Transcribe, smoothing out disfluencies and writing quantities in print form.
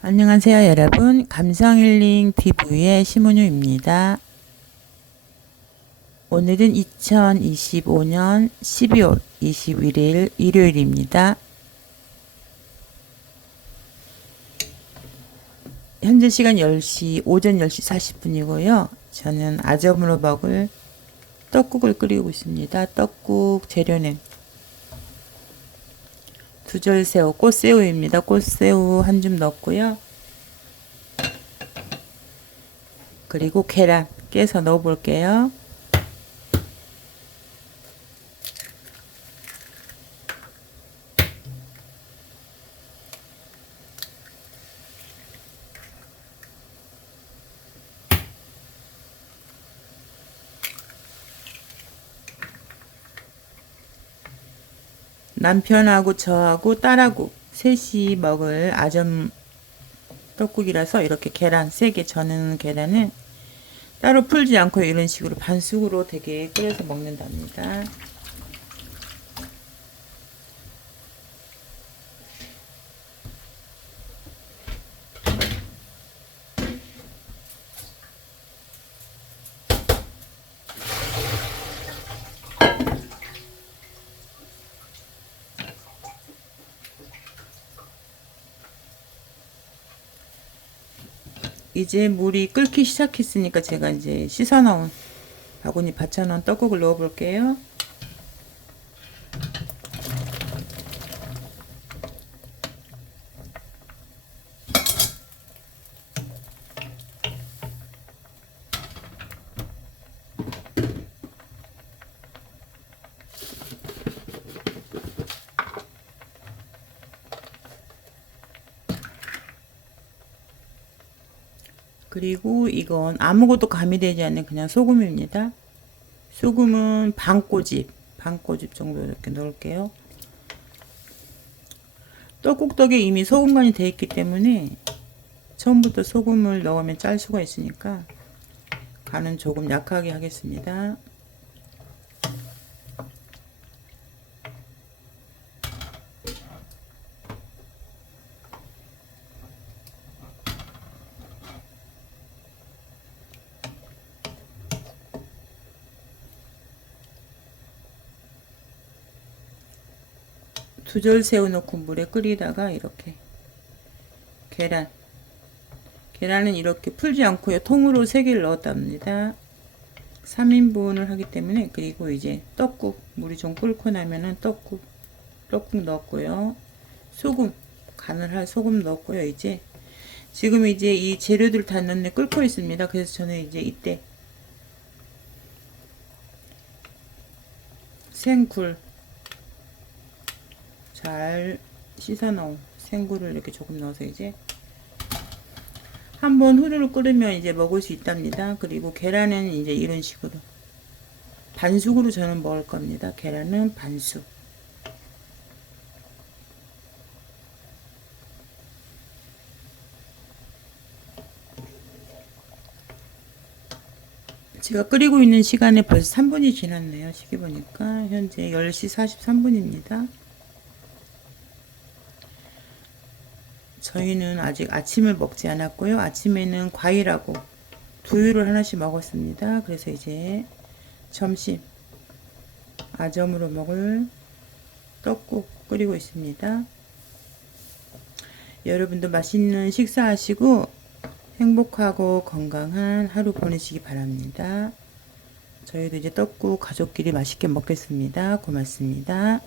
안녕하세요 여러분, 감성힐링 TV의 심은유입니다. 오늘은 2025년 12월 21일 일요일입니다. 현재 시간 10시, 오전 10시 40분이고요. 저는 아점으로 먹을 떡국을 끓이고 있습니다. 떡국 재료는 두절새우, 꽃새우입니다. 꽃새우 한 줌 넣고요. 그리고 계란 깨서 넣어 볼게요. 남편하고 저하고 딸하고 셋이 먹을 아점 떡국이라서 이렇게 계란 3개, 저는 계란은 따로 풀지 않고 이런 식으로 반숙으로 되게 끓여서 먹는답니다. 이제 물이 끓기 시작했으니까 제가 이제 씻어 놓은 바구니 받쳐 놓은 떡국을 넣어 볼게요. 그리고 이건 아무것도 가미되지 않는 그냥 소금입니다. 소금은 반 꼬집 정도 이렇게 넣을게요. 떡국떡에 이미 소금 간이 되어 있기 때문에 처음부터 소금을 넣으면 짤 수가 있으니까 간은 조금 약하게 하겠습니다. 두절새우 넣고 물에 끓이다가 이렇게 계란은 이렇게 풀지 않고요. 통으로 3개를 넣었답니다. 3인분을 하기 때문에. 그리고 이제 떡국, 물이 좀 끓고 나면은 떡국 넣었고요. 소금, 간을 할 소금 넣었고요. 지금 이제 이 재료들 다 넣는데 끓고 있습니다. 그래서 저는 이제 이때 생굴 잘 씻어 놓은 생굴을 이렇게 조금 넣어서 이제 한번 후루룩 끓으면 이제 먹을 수 있답니다. 그리고 계란은 이제 이런 식으로 반숙으로 저는 먹을 겁니다. 계란은 반숙. 제가 끓이고 있는 시간에 벌써 3분이 지났네요. 시계 보니까 현재 10시 43분입니다. 저희는 아직 아침을 먹지 않았고요. 아침에는 과일하고 두유를 하나씩 먹었습니다. 그래서 이제 점심 아점으로 먹을 떡국 끓이고 있습니다. 여러분도 맛있는 식사하시고 행복하고 건강한 하루 보내시기 바랍니다. 저희도 이제 떡국 가족끼리 맛있게 먹겠습니다. 고맙습니다.